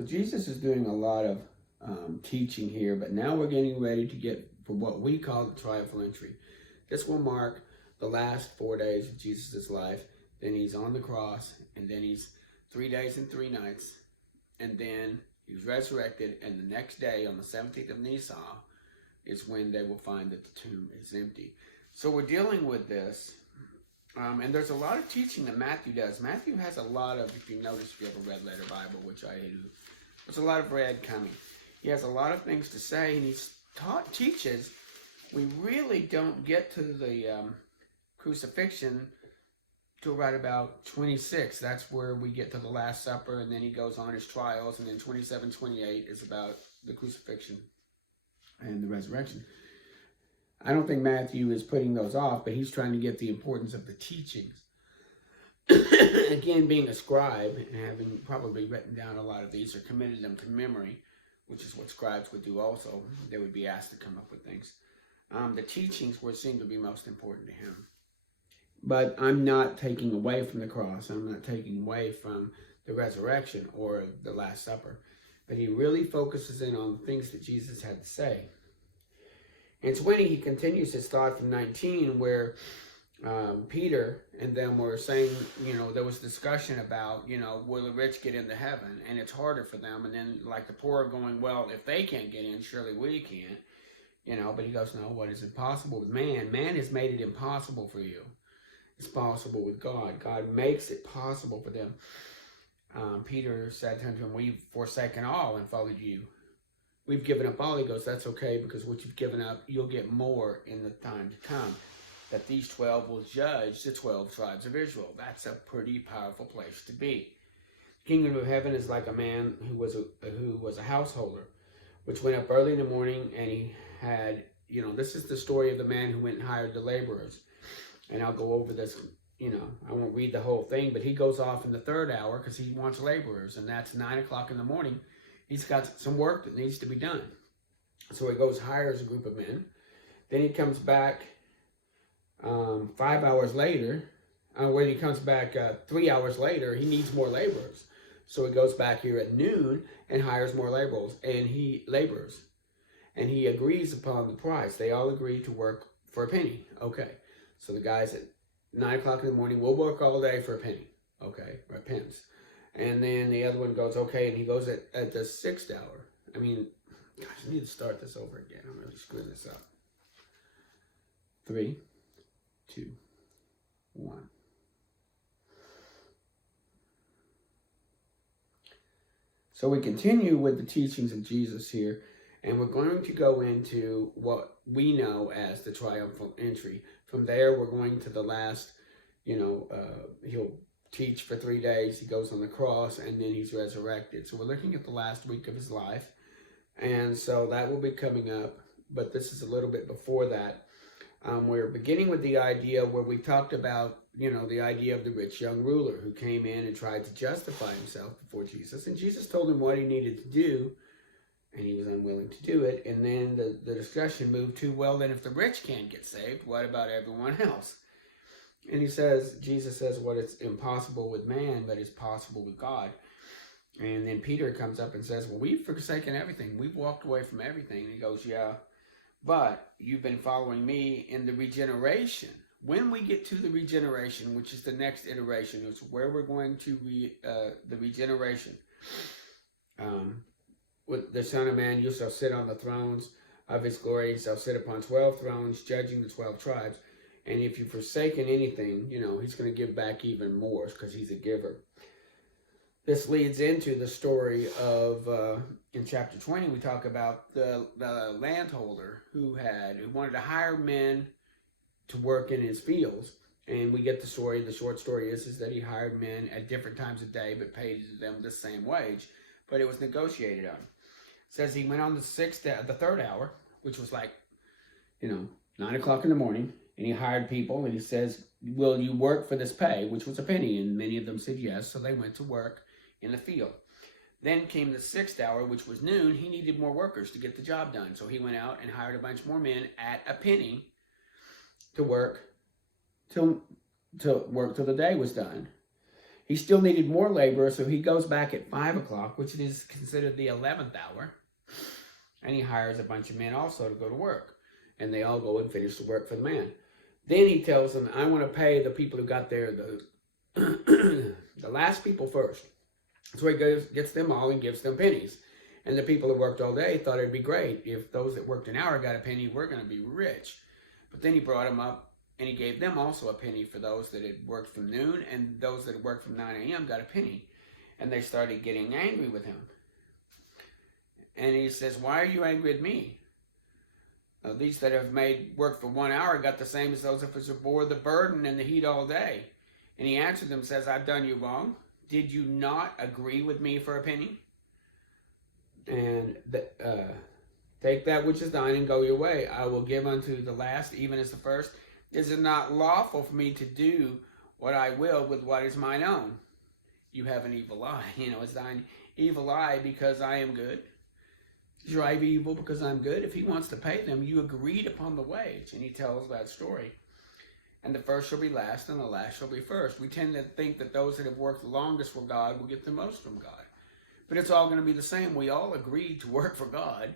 So Jesus is doing a lot of teaching here, but now we're getting ready to get for what we call the triumphal entry. This will mark the last 4 days of Jesus' life. Then he's on the cross, and then he's 3 days and 3 nights, and then he's resurrected, and the next day, on the 17th of Nisan, is when they will find that the tomb is empty. So we're dealing with this, and there's a lot of teaching that Matthew does. Matthew has a lot of, if you notice, if you have a red letter Bible, which I do, there's a lot of red coming. He has a lot of things to say, and he's teaches. We really don't get to the crucifixion till right about 26. That's where we get to the Last Supper, and then he goes on his trials, and then 27, 28 is about the crucifixion and the resurrection. I don't think Matthew is putting those off, but he's trying to get the importance of the teachings. Again, being a scribe and having probably written down a lot of these or committed them to memory, which is what scribes would do also. They would be asked to come up with things. The teachings would seem to be most important to him. But I'm not taking away from the cross. I'm not taking away from the resurrection or the Last Supper. But he really focuses in on the things that Jesus had to say. In 20, he continues his thought from 19, where Peter and them were saying, there was discussion about, will the rich get into heaven? And it's harder for them. And then, like, the poor are going, well, if they can't get in, surely we can. But he goes, no, what is impossible with man? Man has made it impossible for you. It's possible with God. God makes it possible for them. Peter said to him, we've forsaken all and followed you. We've given up all. He goes, that's okay, because what you've given up, you'll get more in the time to come. That these 12 will judge the 12 tribes of Israel. That's a pretty powerful place to be. The kingdom of heaven is like a man who was a householder, which went up early in the morning, and he had, this is the story of the man who went and hired the laborers. And I'll go over this, I won't read the whole thing, but he goes off in the 3rd hour because he wants laborers, and that's 9 o'clock in the morning. He's got some work that needs to be done. So he goes, hires a group of men. Then he comes back 5 hours later. When he comes back 3 hours later, he needs more laborers. So he goes back here at noon and hires more laborers. And he agrees upon the price. They all agree to work for a penny. Okay. So the guys at 9 o'clock in the morning will work all day for a penny. Okay, or pence. And then the other one goes, okay, and he goes at the 6th hour. I mean, gosh, I need to start this over again. I'm really screwing this up. 3, 2, 1. So we continue with the teachings of Jesus here, and we're going to go into what we know as the triumphal entry. From there, we're going to the last, he'll teach for 3 days. He goes on the cross, and then he's resurrected. So we're looking at the last week of his life. And so that will be coming up. But this is a little bit before that. We're beginning with the idea where we talked about, the idea of the rich young ruler who came in and tried to justify himself before Jesus. And Jesus told him what he needed to do, and he was unwilling to do it. And then the discussion moved to, well, then if the rich can't get saved, what about everyone else? And Jesus says, what is impossible with man, but is possible with God. And then Peter comes up and says, well, we've forsaken everything. We've walked away from everything. And he goes, yeah, but you've been following me in the regeneration. When we get to the regeneration, which is the next iteration, it's where we're going to the regeneration. With the Son of Man, you shall sit on the thrones of his glory. He shall sit upon 12 thrones, judging the 12 tribes. And if you've forsaken anything, he's going to give back even more because he's a giver. This leads into the story of, in chapter 20, we talk about the landholder who wanted to hire men to work in his fields. And we get the story. The short story is that he hired men at different times of day, but paid them the same wage. But it was negotiated on. It says he went on the 3rd hour, which was like, 9 o'clock in the morning. And he hired people, and he says, will you work for this pay, which was a penny? And many of them said yes, so they went to work in the field. Then came the 6th hour, which was noon. He needed more workers to get the job done. So he went out and hired a bunch more men at a penny to work till the day was done. He still needed more laborers, so he goes back at 5 o'clock, which is considered the 11th hour, and he hires a bunch of men also to go to work. And they all go and finish the work for the man. Then he tells them, I want to pay the people who got there, the last people first. So he gets them all and gives them pennies. And the people who worked all day thought it'd be great. If those that worked an hour got a penny, we're going to be rich. But then he brought them up, and he gave them also a penny for those that had worked from noon, and those that had worked from 9 a.m. got a penny. And they started getting angry with him. And he says, why are you angry with me? These that have made work for 1 hour got the same as those of us who bore the burden and the heat all day. And he answered them, says, I've done you wrong. Did you not agree with me for a penny? And take that which is thine and go your way. I will give unto the last even as the first. Is it not lawful for me to do what I will with what is mine own? You have an evil eye. It's thine evil eye because I am good. Drive evil because I'm good. If he wants to pay them, you agreed upon the wage. And he tells that story. And the first shall be last, and the last shall be first. We tend to think that those that have worked the longest for God will get the most from God. But it's all going to be the same. We all agreed to work for God.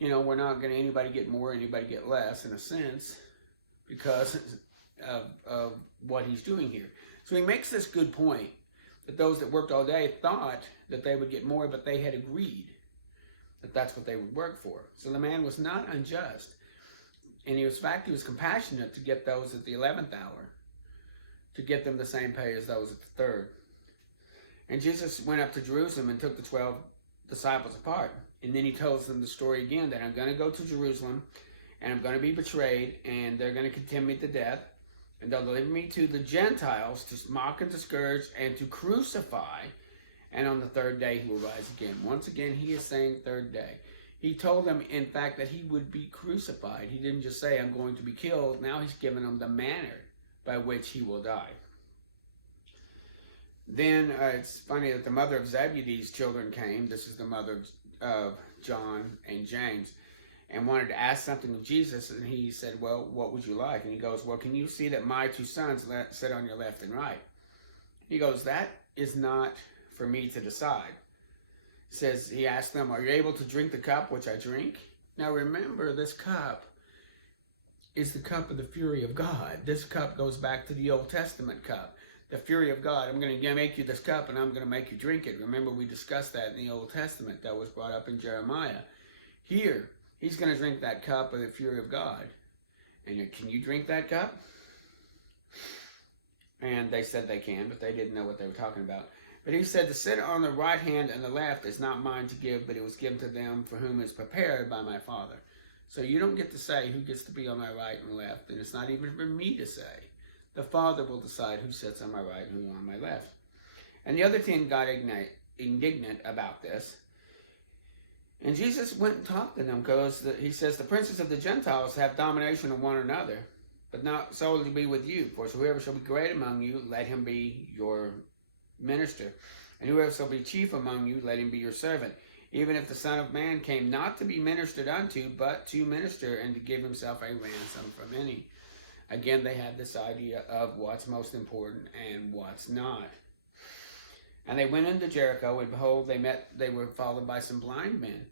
We're not going to anybody get more, anybody get less, in a sense, because of what he's doing here. So he makes this good point that those that worked all day thought that they would get more, but they had agreed that that's what they would work for. So the man was not unjust. And in fact, he was compassionate to get those at the 11th hour, to get them the same pay as those at the 3rd. And Jesus went up to Jerusalem and took the 12 disciples apart. And then he tells them the story again, that I'm going to go to Jerusalem, and I'm going to be betrayed, and they're going to condemn me to death, and they'll deliver me to the Gentiles to mock and to scourge and to crucify, and on the 3rd day he will rise again. Once again, he is saying 3rd day. He told them, in fact, that he would be crucified. He didn't just say, I'm going to be killed. Now he's given them the manner by which he will die. Then it's funny that the mother of Zebedee's children came. This is the mother of John and James, and wanted to ask something of Jesus. And he said, well, what would you like? And he goes, well, can you see that my 2 sons sit on your left and right? He goes, that is not for me to decide. He asked them, are you able to drink the cup which I drink? Now remember, this cup is the cup of the fury of God. This cup goes back to the Old Testament cup. The fury of God. I'm going to make you this cup, and I'm going to make you drink it. Remember, we discussed that in the Old Testament. That was brought up in Jeremiah. Here, he's going to drink that cup of the fury of God. And can you drink that cup? And they said they can, but they didn't know what they were talking about. But he said, to sit on the right hand and the left is not mine to give, but it was given to them for whom it's prepared by my Father. So you don't get to say who gets to be on my right and left, and it's not even for me to say. The Father will decide who sits on my right and who on my left. And the other 10 got indignant about this. And Jesus went and talked to them, because he says, the princes of the Gentiles have domination of one another, but not so to be with you. For whoever shall be great among you, let him be your minister. And whoever shall be chief among you, let him be your servant. Even if the Son of Man came not to be ministered unto, but to minister and to give himself a ransom for many. Again, they had this idea of what's most important and what's not. And they went into Jericho, and behold, they were followed by some blind men.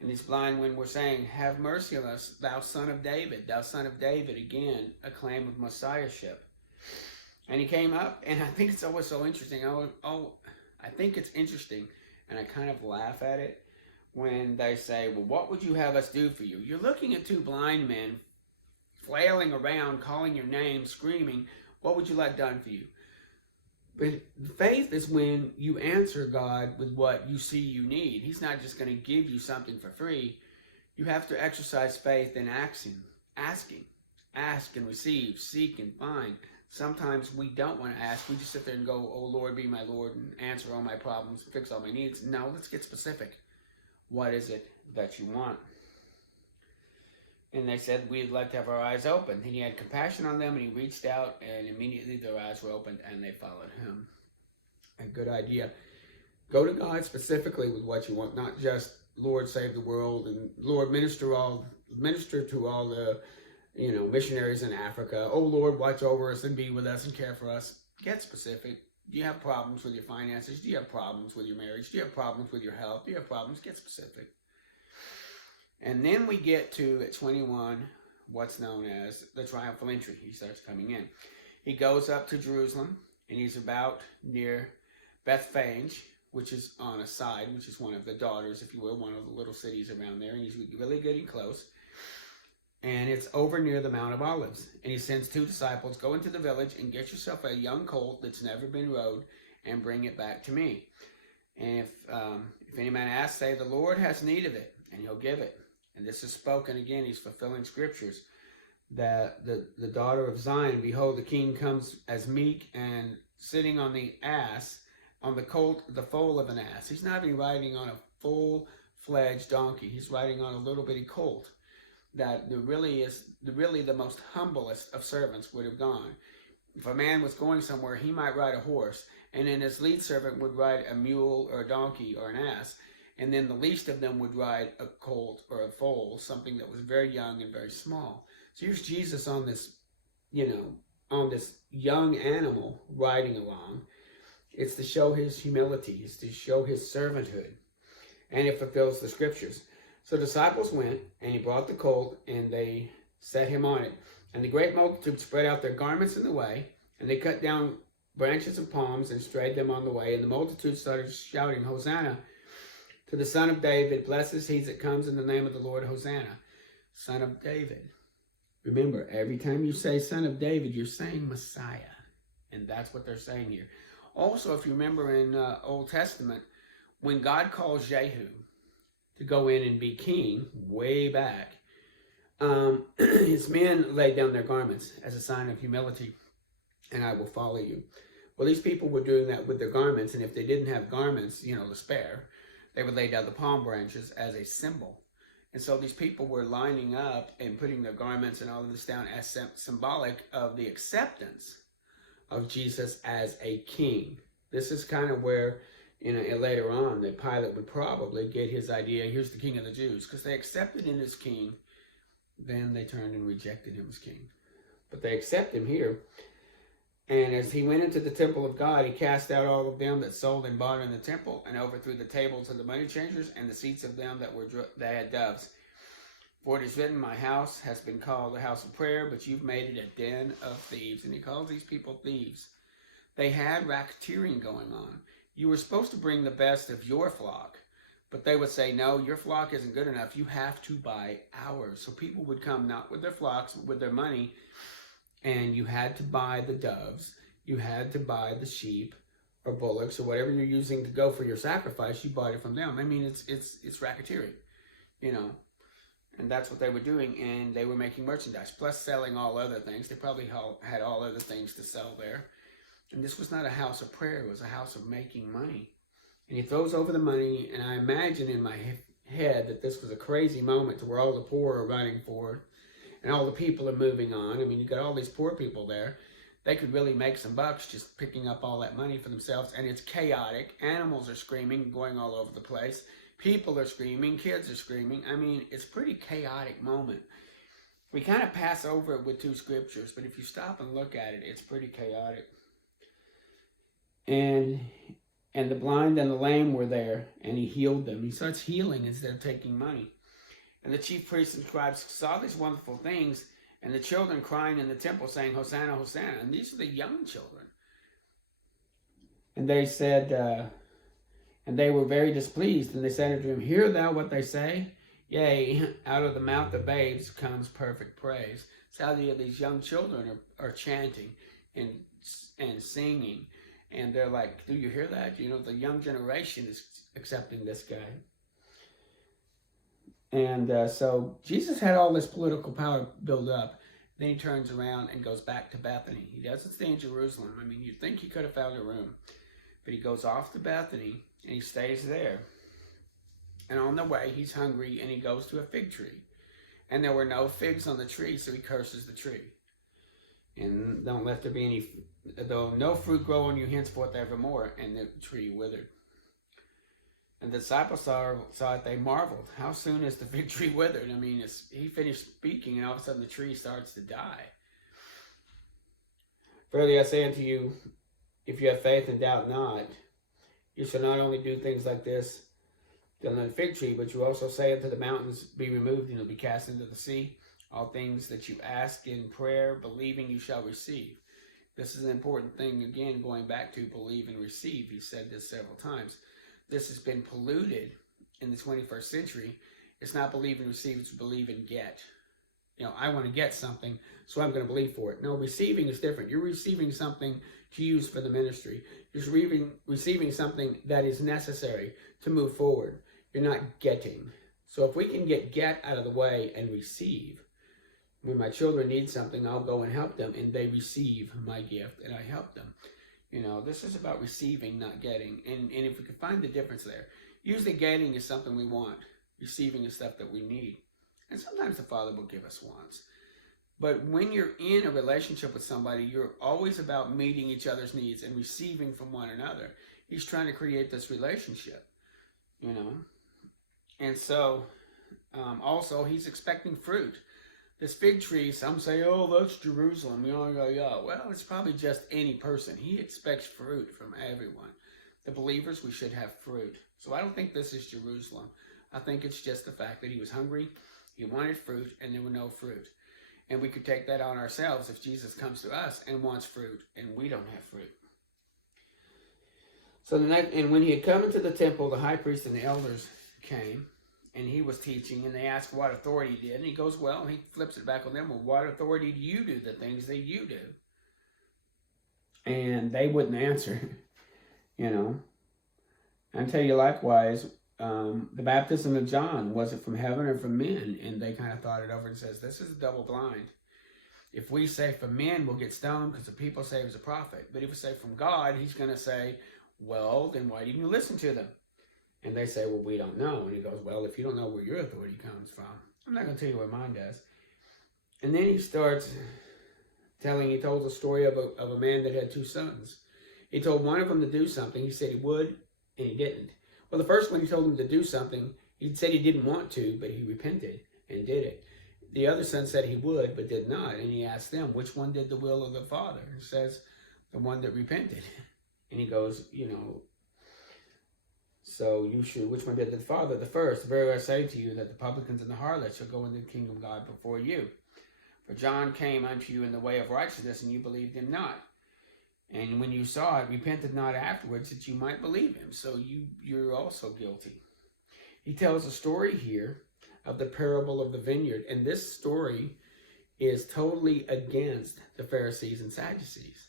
And these blind men were saying, have mercy on us, thou son of David, thou son of David. Again, a claim of messiahship. And he came up, and I think it's always so interesting. I think it's interesting, and I kind of laugh at it when they say, well, what would you have us do for you? You're looking at 2 blind men flailing around, calling your name, screaming, what would you like done for you? But faith is when you answer God with what you see you need. He's not just going to give you something for free. You have to exercise faith in asking. Ask and receive, seek and find. Sometimes we don't want to ask. We just sit there and go, oh, Lord, be my Lord, and answer all my problems, fix all my needs. No, let's get specific. What is it that you want? And they said, we'd like to have our eyes open. And he had compassion on them, and he reached out, and immediately their eyes were opened, and they followed him. A good idea. Go to God specifically with what you want, not just, Lord, save the world, and Lord, minister to all the, missionaries in Africa. Oh, Lord, watch over us and be with us and care for us. Get specific. Do you have problems with your finances? Do you have problems with your marriage? Do you have problems with your health? Do you have problems? Get specific. And then we get to, at 21, what's known as the triumphal entry. He starts coming in. He goes up to Jerusalem, and he's about near Bethphage, which is on a side, which is one of the daughters, if you will, one of the little cities around there. And he's really getting close. And it's over near the Mount of Olives. And he sends 2 disciples, go into the village and get yourself a young colt that's never been rode and bring it back to me. And if any man asks, say, the Lord has need of it, and he'll give it. And this is spoken again, he's fulfilling scriptures, that the daughter of Zion, behold, the king comes as meek and sitting on the ass, on the colt, the foal of an ass. He's not even riding on a full-fledged donkey. He's riding on a little bitty colt. That really the most humblest of servants would have gone. If a man was going somewhere, he might ride a horse, and then his lead servant would ride a mule or a donkey or an ass, and then the least of them would ride a colt or a foal, something that was very young and very small. So here's Jesus on this, on this young animal riding along. It's to show his humility. It's to show his servanthood, and it fulfills the scriptures. So the disciples went, and he brought the colt, and they set him on it. And the great multitude spread out their garments in the way, and they cut down branches of palms and strayed them on the way. And the multitude started shouting, Hosanna to the Son of David. Blessed is he that comes in the name of the Lord. Hosanna, Son of David. Remember, every time you say Son of David, you're saying Messiah. And that's what they're saying here. Also, if you remember in Old Testament, when God calls Jehu to go in and be king, way back, his men laid down their garments as a sign of humility, and I will follow you. Well, these people were doing that with their garments, and if they didn't have garments, to spare, they would lay down the palm branches as a symbol. And so these people were lining up and putting their garments and all of this down as symbolic of the acceptance of Jesus as a king. This is kind of where, later on, the Pilate would probably get his idea, here's the king of the Jews, because they accepted him as king, then they turned and rejected him as king. But they accept him here. And as he went into the temple of God, he cast out all of them that sold and bought in the temple, and overthrew the tables of the money changers and the seats of them that had doves. For it is written, my house has been called a house of prayer, but you've made it a den of thieves. And he calls these people thieves. They had racketeering going on. You were supposed to bring the best of your flock, but they would say, no, your flock isn't good enough. You have to buy ours. So people would come not with their flocks, but with their money, and you had to buy the doves. You had to buy the sheep or bullocks or whatever you're using to go for your sacrifice. You bought it from them. I mean, it's racketeering, and that's what they were doing, and they were making merchandise, plus selling all other things. They probably had all other things to sell there. And this was not a house of prayer. It was a house of making money. And he throws over the money, and I imagine in my head that this was a crazy moment to where all the poor are running forward, and all the people are moving on. I mean, you got all these poor people there. They could really make some bucks just picking up all that money for themselves, and it's chaotic. Animals are screaming, going all over the place. People are screaming, kids are screaming. I mean, it's a pretty chaotic moment. We kind of pass over it with 2 scriptures, but if you stop and look at it, it's pretty chaotic. And the blind and the lame were there, and he healed them. He starts healing instead of taking money. And the chief priests and scribes saw these wonderful things, and the children crying in the temple, saying, Hosanna, Hosanna. And these are the young children. And they said, and they were very displeased, and they said unto him, hear thou what they say? Yea, out of the mouth of babes comes perfect praise. It's how these young children are chanting and singing. And they're like, do you hear that? The young generation is accepting this guy. And so Jesus had all this political power built up. Then he turns around and goes back to Bethany. He doesn't stay in Jerusalem. I mean, you'd think he could have found a room. But he goes off to Bethany, and he stays there. And on the way, he's hungry, and he goes to a fig tree. And there were no figs on the tree, so he curses the tree. And don't let there be any, though no fruit grow on you henceforth evermore, and the tree withered. And the disciples saw it, they marveled. How soon is the fig tree withered? I mean, he finished speaking, and all of a sudden the tree starts to die. Verily I say unto you, if you have faith and doubt not, you shall not only do things like this on the fig tree, but you also say unto the mountains, be removed, and you'll be cast into the sea. All things that you ask in prayer, believing, you shall receive. This is an important thing, again, going back to believe and receive. He said this several times. This has been polluted in the 21st century. It's not believe and receive, it's believe and get. You know, I want to get something, so I'm going to believe for it. No, receiving is different. You're receiving something to use for the ministry. You're receiving something that is necessary to move forward. You're not getting. So if we can get out of the way and receive, when my children need something, I'll go and help them, and they receive my gift, and I help them. You know, this is about receiving, not getting. And if we can find the difference there, usually getting is something we want. Receiving is stuff that we need. And sometimes the Father will give us wants. But when you're in a relationship with somebody, you're always about meeting each other's needs and receiving from one another. He's trying to create this relationship, you know. And so, also, he's expecting fruit. This fig tree, some say, oh, that's Jerusalem. We all go, yeah. Well, it's probably just any person. He expects fruit from everyone. The believers, we should have fruit. So I don't think this is Jerusalem. I think it's just the fact that he was hungry, he wanted fruit, and there were no fruit. And we could take that on ourselves if Jesus comes to us and wants fruit, and we don't have fruit. So and when he had come into the temple, the high priest and the elders came, and he was teaching, and they asked what authority he did. And he goes, well, he flips it back on them. Well, what authority do you do the things that you do? And they wouldn't answer, you know. I tell you likewise, the baptism of John, was it from heaven or from men? And they kind of thought it over and says, this is double blind. If we say from men, we'll get stoned because the people say he was a prophet. But if we say from God, he's going to say, well, then why didn't you listen to them? And they say, well, we don't know. And he goes, well, if you don't know where your authority comes from, I'm not going to tell you where mine does. And then he starts he told the story of a man that had two sons. He told one of them to do something. He said he would, and he didn't. Well, the first one, he told him to do something. He said he didn't want to, but he repented and did it. The other son said he would, but did not. And he asked them, which one did the will of the Father? He says, the one that repented. And he goes, you know, so you should, which one did the Father? The first. Very I say to you that the publicans and the harlots shall go into the kingdom of God before you. For John came unto you in the way of righteousness, and you believed him not. And when you saw it, repented not afterwards, that you might believe him. So you're also guilty. He tells a story here of the parable of the vineyard. And this story is totally against the Pharisees and Sadducees.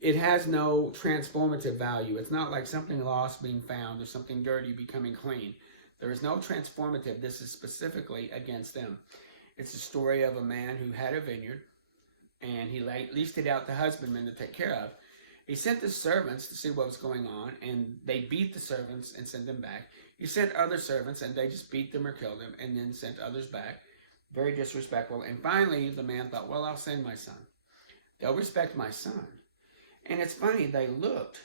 It has no transformative value. It's not like something lost being found or something dirty becoming clean. There is no transformative. This is specifically against them. It's a story of a man who had a vineyard, and he leased it out to husbandmen to take care of. He sent his servants to see what was going on, and they beat the servants and sent them back. He sent other servants, and they just beat them or killed them, and then sent others back. Very disrespectful. And finally, the man thought, well, I'll send my son. They'll respect my son. And it's funny, they looked,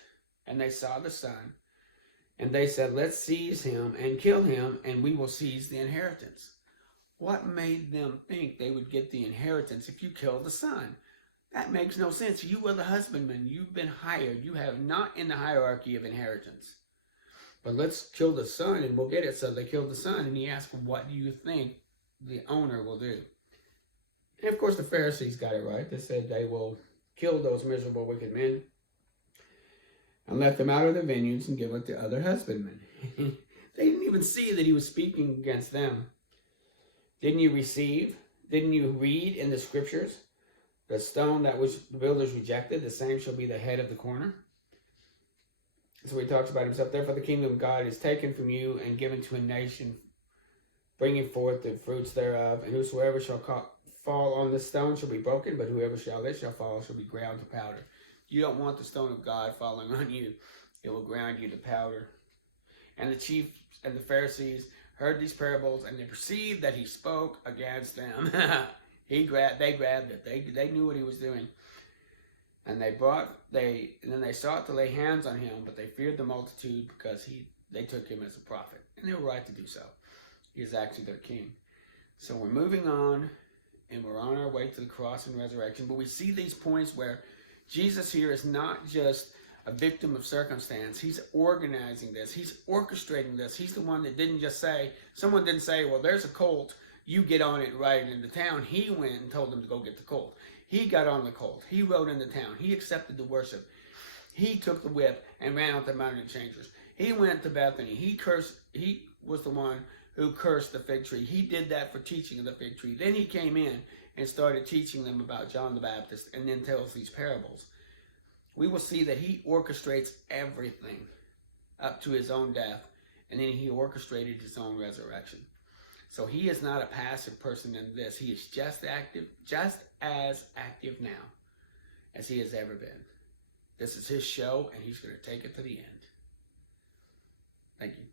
and they saw the son, and they said, let's seize him and kill him, and we will seize the inheritance. What made them think they would get the inheritance if you kill the son? That makes no sense. You were the husbandman. You've been hired. You have not in the hierarchy of inheritance. But let's kill the son and we'll get it. So they killed the son, and he asked, what do you think the owner will do? And of course the Pharisees got it right. They said they will kill those miserable wicked men and let them out of the vineyards and give it to other husbandmen. They didn't even see that he was speaking against them. Didn't you receive? Didn't you read in the scriptures? The stone that was the builders rejected, the same shall be the head of the corner. So he talks about himself. Therefore the kingdom of God is taken from you and given to a nation, bringing forth the fruits thereof. And whosoever shall fall on this stone shall be broken, but whoever shall fall shall be ground to powder. You don't want the stone of God falling on you. It will ground you to powder. And the chiefs and the Pharisees heard these parables, and they perceived that he spoke against them. They grabbed it. They knew what he was doing. And then they sought to lay hands on him, but they feared the multitude because they took him as a prophet. And they were right to do so. He is actually their king. So we're moving on, and we're on our way to the cross and resurrection. But we see these points where Jesus here is not just a victim of circumstance. He's organizing this. He's orchestrating this. He's the one that didn't just say, someone didn't say, well, there's a colt, you get on it and ride it into town. He went and told them to go get the colt. He got on the colt. He rode into town. He accepted the worship. He took the whip and ran out the mountain of changers. He went to Bethany. He was the one who cursed the fig tree. He did that for teaching of the fig tree. Then he came in and started teaching them about John the Baptist, and then tells these parables. We will see that he orchestrates everything up to his own death, and then he orchestrated his own resurrection. So he is not a passive person in this. He is just as active now as he has ever been. This is his show, and he's going to take it to the end. Thank you.